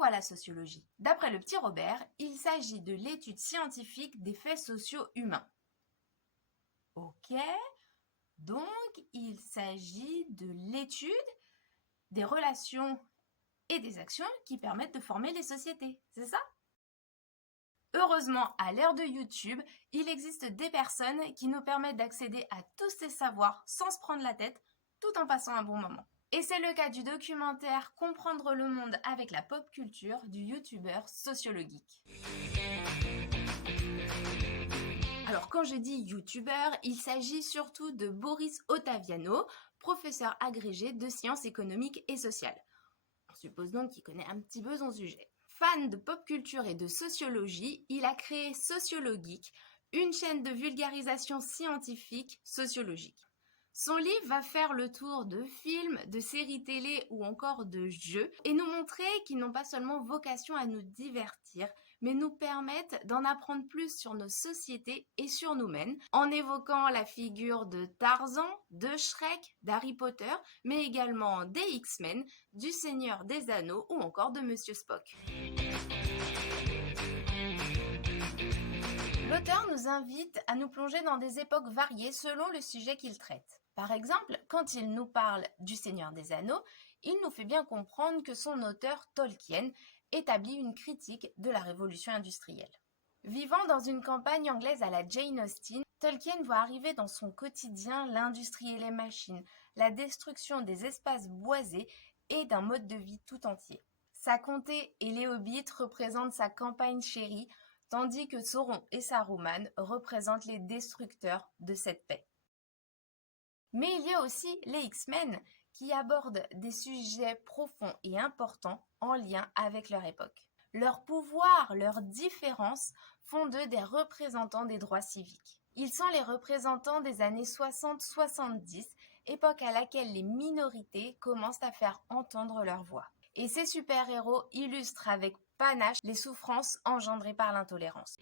quoi la sociologie? D'après le petit Robert, il s'agit de l'étude scientifique des faits sociaux humains. Ok, donc il s'agit de l'étude des relations et des actions qui permettent de former les sociétés, c'est ça? Heureusement, à l'ère de YouTube, il existe des personnes qui nous permettent d'accéder à tous ces savoirs sans se prendre la tête, tout en passant un bon moment. Et c'est le cas du documentaire Comprendre le monde avec la pop culture du youtubeur Sociologeek. Alors quand je dis youtubeur, il s'agit surtout de Boris Ottaviano, professeur agrégé de sciences économiques et sociales. On suppose donc qu'il connaît un petit peu son sujet. Fan de pop culture et de sociologie, il a créé Sociologeek, une chaîne de vulgarisation scientifique sociologique. Son livre va faire le tour de films, de séries télé ou encore de jeux et nous montrer qu'ils n'ont pas seulement vocation à nous divertir, mais nous permettent d'en apprendre plus sur nos sociétés et sur nous-mêmes, en évoquant la figure de Tarzan, de Shrek, d'Harry Potter, mais également des X-Men, du Seigneur des Anneaux ou encore de Monsieur Spock. L'auteur nous invite à nous plonger dans des époques variées selon le sujet qu'il traite. Par exemple, quand il nous parle du Seigneur des Anneaux, il nous fait bien comprendre que son auteur, Tolkien, établit une critique de la révolution industrielle. Vivant dans une campagne anglaise à la Jane Austen, Tolkien voit arriver dans son quotidien l'industrie et les machines, la destruction des espaces boisés et d'un mode de vie tout entier. Sa comté et les hobbits représentent sa campagne chérie, tandis que Sauron et Saruman représentent les destructeurs de cette paix. Mais il y a aussi les X-Men qui abordent des sujets profonds et importants en lien avec leur époque. Leur pouvoir, leurs différences font d'eux des représentants des droits civiques. Ils sont les représentants des années 60-70, époque à laquelle les minorités commencent à faire entendre leur voix. Et ces super-héros illustrent avec panache les souffrances engendrées par l'intolérance.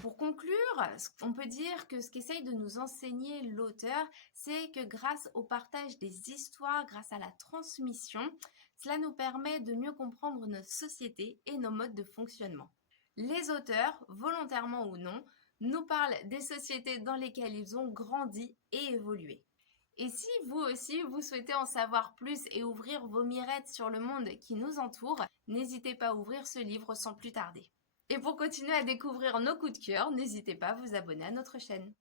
Pour conclure, on peut dire que ce qu'essaye de nous enseigner l'auteur, c'est que grâce au partage des histoires, grâce à la transmission, cela nous permet de mieux comprendre notre société et nos modes de fonctionnement. Les auteurs, volontairement ou non, nous parlent des sociétés dans lesquelles ils ont grandi et évolué. Et si vous aussi, vous souhaitez en savoir plus et ouvrir vos mirettes sur le monde qui nous entoure, n'hésitez pas à ouvrir ce livre sans plus tarder. Et pour continuer à découvrir nos coups de cœur, n'hésitez pas à vous abonner à notre chaîne.